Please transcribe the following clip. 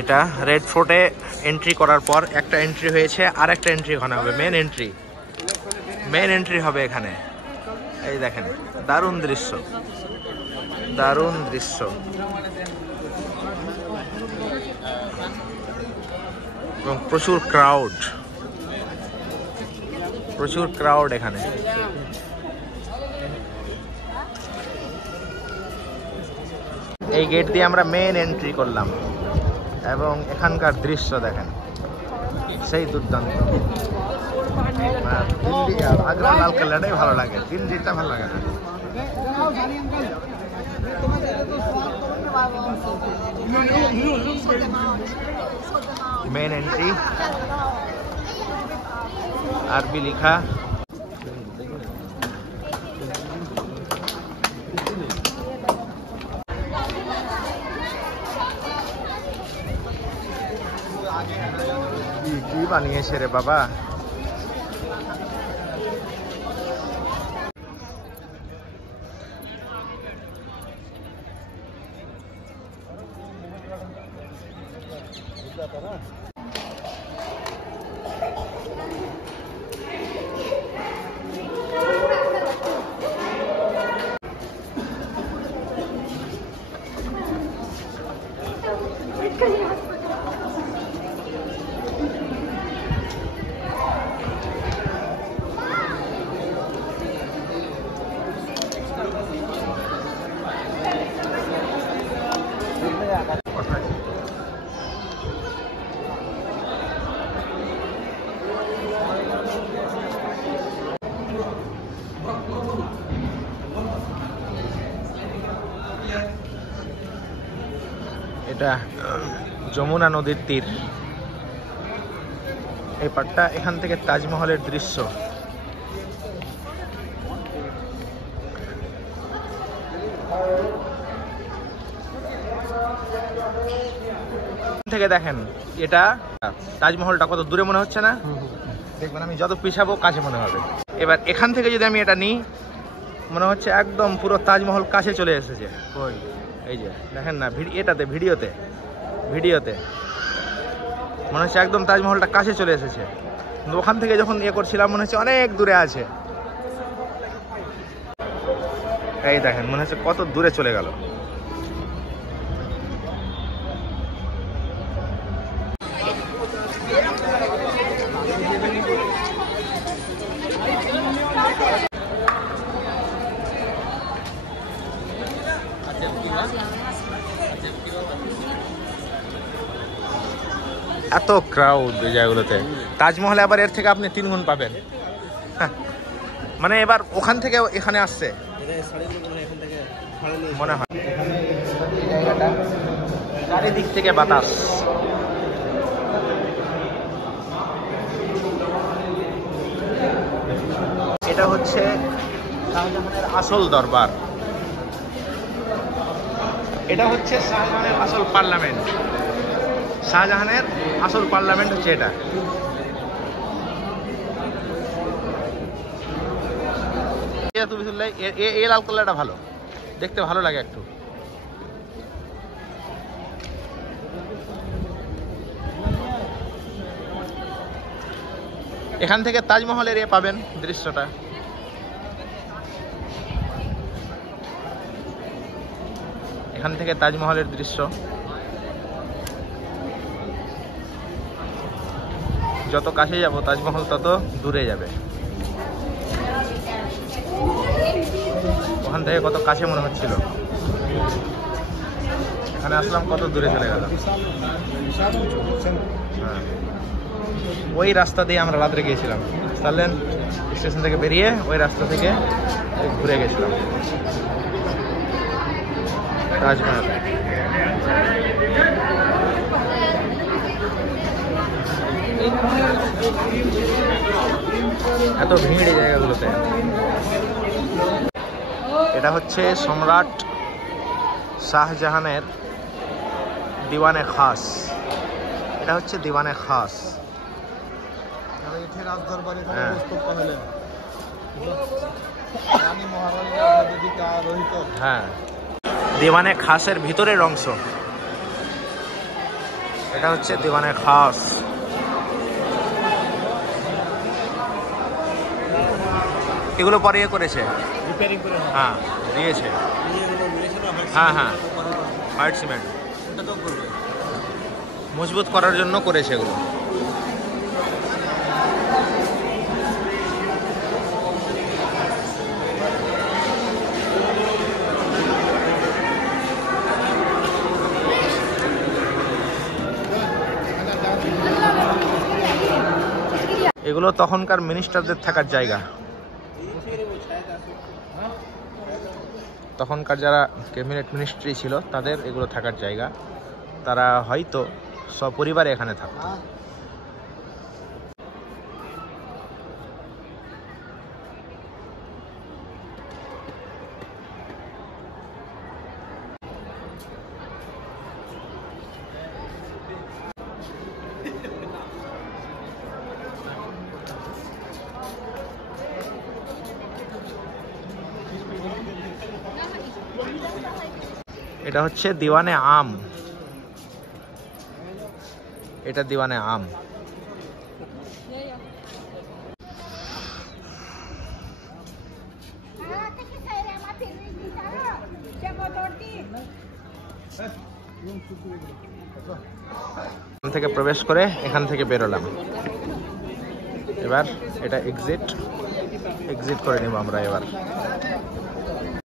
এটা red ফোর্টে entry করার পর একটা এন্ট্রি হয়েছে, আর একটা এন্ট্রি ওখানে হবে, মেন এন্ট্রি হবে এখানে। এই দেখেন, দারুণ দৃশ্য, দারুণ দৃশ্য। এবং প্রচুর ক্রাউড এখানে। এই গেট দিয়ে আমরা মেন এন্ট্রি করলাম এবং এখানকার দৃশ্য দেখেন, সেই দুর্দান্ত। দিল্লি আগ্রা লাল কেল্লাটাই ভালো লাগে, দিল্লিটা ভালো লাগে না। মেন এন্ট্রি, আরবি লিখা। কি বানিয়েছে রে বাবা! এটা যমুনা নদীর তীর, এই পাটটা। এখান থেকে তাজমহলের দৃশ্য। থেকে দেখেন এটা তাজমহলটা কত দূরে মনে হচ্ছে না? দেখবেন আমি যত পিছাবো কাছে মনে হবে। এবার এখান থেকে যদি আমি এটা নিই, মনে হচ্ছে একদম পুরো তাজমহল কাছে চলে এসেছে। ওই এই যে দেখেন না, এটাতে ভিডিওতে মনে হচ্ছে একদম তাজমহলটা কাছে চলে এসেছে, কিন্তু ওখান থেকে যখন ইয়ে করছিলাম মনে হচ্ছে অনেক দূরে আছে। এই দেখেন, মনে হচ্ছে কত দূরে চলে গেল। এত ক্রাউড এই জায়গাগুলোতে। তাজমহলে আবার এর থেকে আপনি 3 গুণ পাবেন। মানে এবার ওখান থেকে এখানে আসছে মনে হয়। চারিদিক থেকে বাতাস। এটা হচ্ছে শাহজাহানের আসল দরবার, এটা হচ্ছে শাহজাহানের আসল পার্লামেন্ট। শাহজাহানের আসল পার্লামেন্ট হচ্ছে এটা। এই লাল কালারটা ভালো দেখতে, ভালো লাগে একটু। এখান থেকে তাজমহলের এ পাবেন দৃশ্যটা। এখান থেকে তাজমহলের দৃশ্য। যত কাছে যাব তাজমহল তত দূরে যাবে। ওখান থেকে কত কাছে মনে হচ্ছিল, এখানে আসলাম কত দূরে চলে গেল। হ্যাঁ, ওই রাস্তা দিয়ে আমরা রাত্রে গিয়েছিলাম, সালেন স্টেশন থেকে বেরিয়ে ওই রাস্তা থেকে ঘুরে গেছিলাম তাজমহল। এত ভিড় এই জায়গাগুলোতে। এটা হচ্ছে সম্রাট শাহজাহানের দিওয়ানে খাস। এটা হচ্ছে দিওয়ানে খাস। হ্যাঁ, দিওয়ানে খাসের ভিতরের অংশ। এটা হচ্ছে দিওয়ানে খাস। এগুলো পরে করেছে, হ্যাঁ দিয়েছে, হ্যাঁ হ্যাঁ হোয়াইট সিমেন্ট মজবুত করার জন্য করেছে এগুলো। এগুলো তখনকার মিনিস্টারদের থাকার জায়গা, তখনকার যারা ক্যাবিনেট মিনিস্ট্রি ছিল তাদের এগুলো থাকার জায়গা। তারা হয়তো সপরিবারে এখানে থাকতো। এটা হচ্ছে দিওয়ানে আম, এটা দিওয়ানে আম। এখান থেকে প্রবেশ করে এখান থেকে বেরোলাম। এবার এটা এক্সিট করে নিব আমরা এবার।